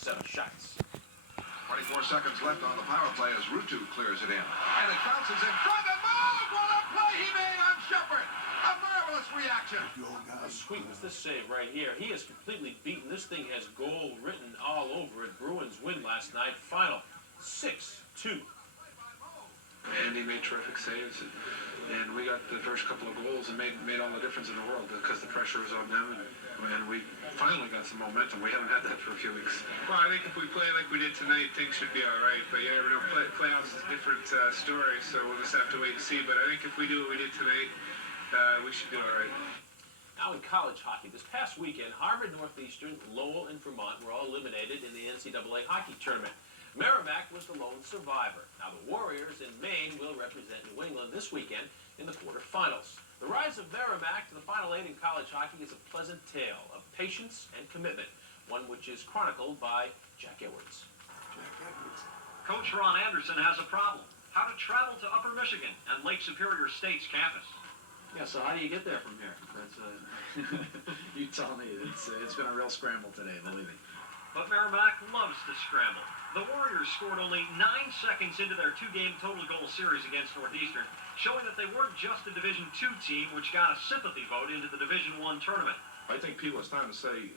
7 shots. 24 seconds left on the power play as Rutu clears it in. And it bounces in front of Moog. What a play he made on Shepard. A marvelous reaction. Sweet was this save right here. He is completely beaten. This thing has goal written all over it. Bruins win last night. Final 6-2. Andy made terrific saves, and we got the first couple of goals and made all the difference in the world because the pressure was on them, and we finally got some momentum. We haven't had that for a few weeks. Well, I think if we play like we did tonight, things should be all right, but you never know. Playoffs is a different story, so we'll just have to wait and see. But I think if we do what we did tonight, we should do all right. Now in college hockey, this past weekend, Harvard, Northeastern, Lowell, and Vermont were all eliminated in the NCAA hockey tournament. Merrimack was the lone survivor. Now the Warriors in Maine will represent New England this weekend in the quarterfinals. The rise of Merrimack to the Final 8 in college hockey is a pleasant tale of patience and commitment, one which is chronicled by Jack Edwards. Coach Ron Anderson has a problem. How to travel to Upper Michigan and Lake Superior State's campus. Yeah, so how do you get there from here? That's you tell me. It's been a real scramble today, believe me. But Merrimack loves to scramble. The Warriors scored only 9 seconds into their 2-game total goal series against Northeastern, showing that they weren't just a Division II team which got a sympathy vote into the Division I tournament. I think people are starting to say,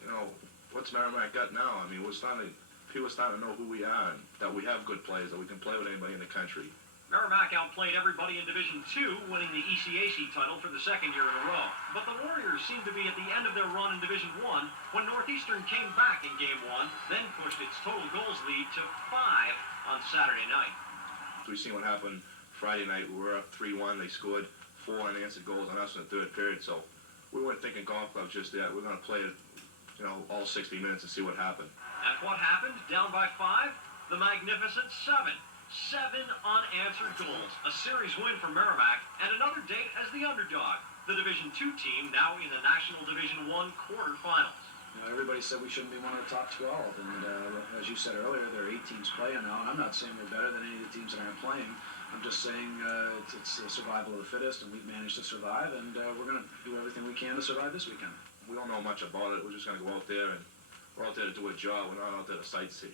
what's Merrimack got now? I mean, people are starting to know who we are and that we have good players, that we can play with anybody in the country. Merrimack outplayed everybody in Division II, winning the ECAC title for the 2nd year in a row. But the Warriors seemed to be at the end of their run in Division I when Northeastern came back in Game 1, then pushed its total goals lead to 5 on Saturday night. We've seen what happened Friday night. We were up 3-1. They scored 4 unanswered goals on us in the third period. So we weren't thinking golf club just yet. We're going to play it, all 60 minutes and see what happened. And what happened? Down by 5? The magnificent 7. 7 unanswered goals, a series win for Merrimack, and another date as the underdog, the Division II team now in the National Division I quarterfinals. Everybody said we shouldn't be one of the top 12, and as you said earlier, there are 8 teams playing now, and I'm not saying we're better than any of the teams that aren't playing. I'm just saying it's the survival of the fittest, and we've managed to survive, and we're going to do everything we can to survive this weekend. We don't know much about it. We're just going to go out there, and we're out there to do a job. We're not out there to sightsee.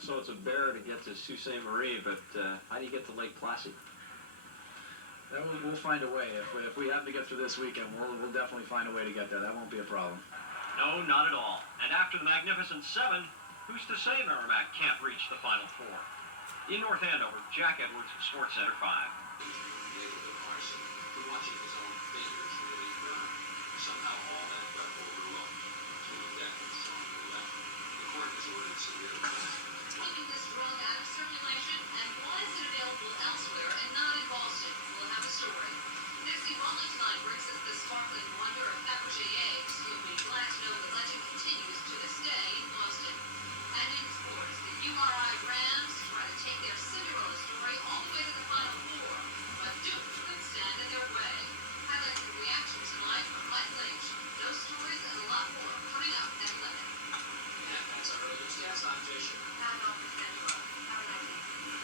So it's a bear to get to Sault Ste. Marie, but how do you get to Lake Placid? We'll find a way. If we happen to get through this weekend, we'll definitely find a way to get there. That won't be a problem. No, not at all. And after the magnificent 7, who's to say Merrimack can't reach the Final 4? In North Andover, Jack Edwards, Sports Center 5. Looking this drug out of circulation, and why is it available elsewhere and not in Boston? We'll have a story. Next week, Only Tonight brings us the sparkling wonder of Fabergé eggs. You'll be glad to know the legend continues to this day in Boston. And in sports, the URI Rams try to take their Cinderella story all the way to the Final 4, but Duke couldn't stand in their way. Highlights and reactions tonight from Lynch. Those stories and a lot more coming up at 11. Yeah, that's our early guest. I'm Jason. Have an open Cinderella. Have a nice evening.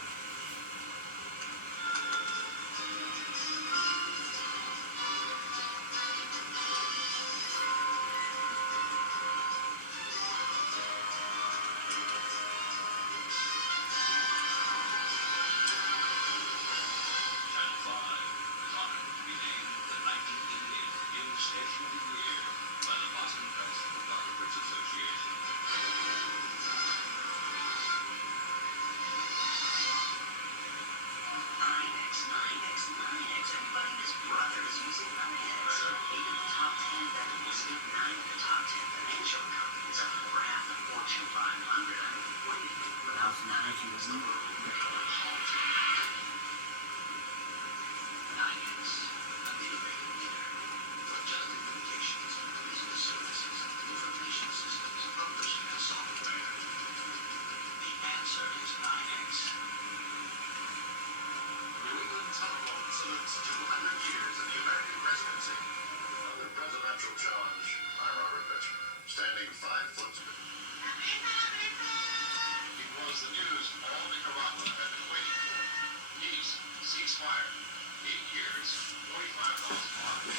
Channel 5 is honored to be named the 1988 News Station of the Year by the Boston Press Photographers Association. 9x. Everybody and his brother is using 9x. 8 of the top 10 vendors get 9 of the top 10 financial companies. Over half the Fortune 500. What do you think? Without 9, is the world really halt? 9x, a innovative leader for telecommunications, business services, information systems, publishing, and software. The answer is 9x. New England Telephone salutes 200 years of the American presidency. The presidential challenge. I'm Robert Mitchum, standing 5 foot. It was the news all Nicaragua had been waiting for. Peace, ceasefire, 8 years, 45,000 lives.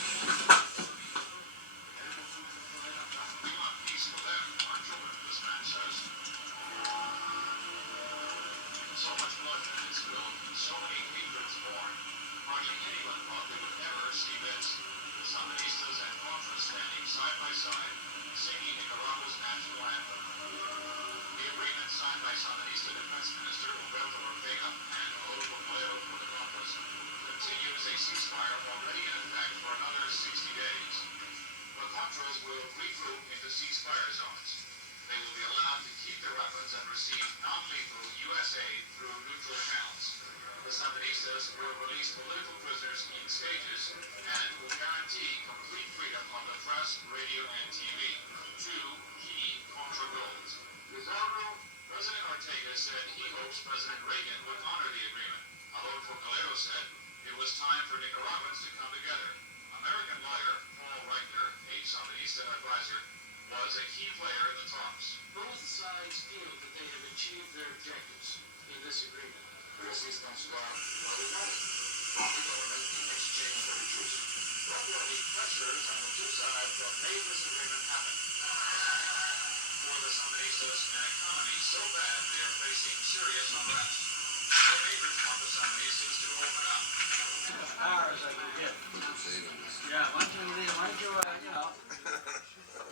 We want peace for them, our children, this man says. keep their weapons and receive non-lethal U.S. aid through neutral channels. The Sandinistas will release political prisoners in stages and will guarantee complete freedom of the press, radio, and TV. Two key Contra goals. President Ortega said he hopes President Reagan would honor the agreement. Adolfo Calero said it was time for Nicaraguans to come together. American lawyer Paul Reichler, a Sandinista advisor, was a key player in the talks. Both sides feel that they have achieved their objectives in this agreement. Resistance by the government in exchange for the truce. What were the pressures on the two sides that made this agreement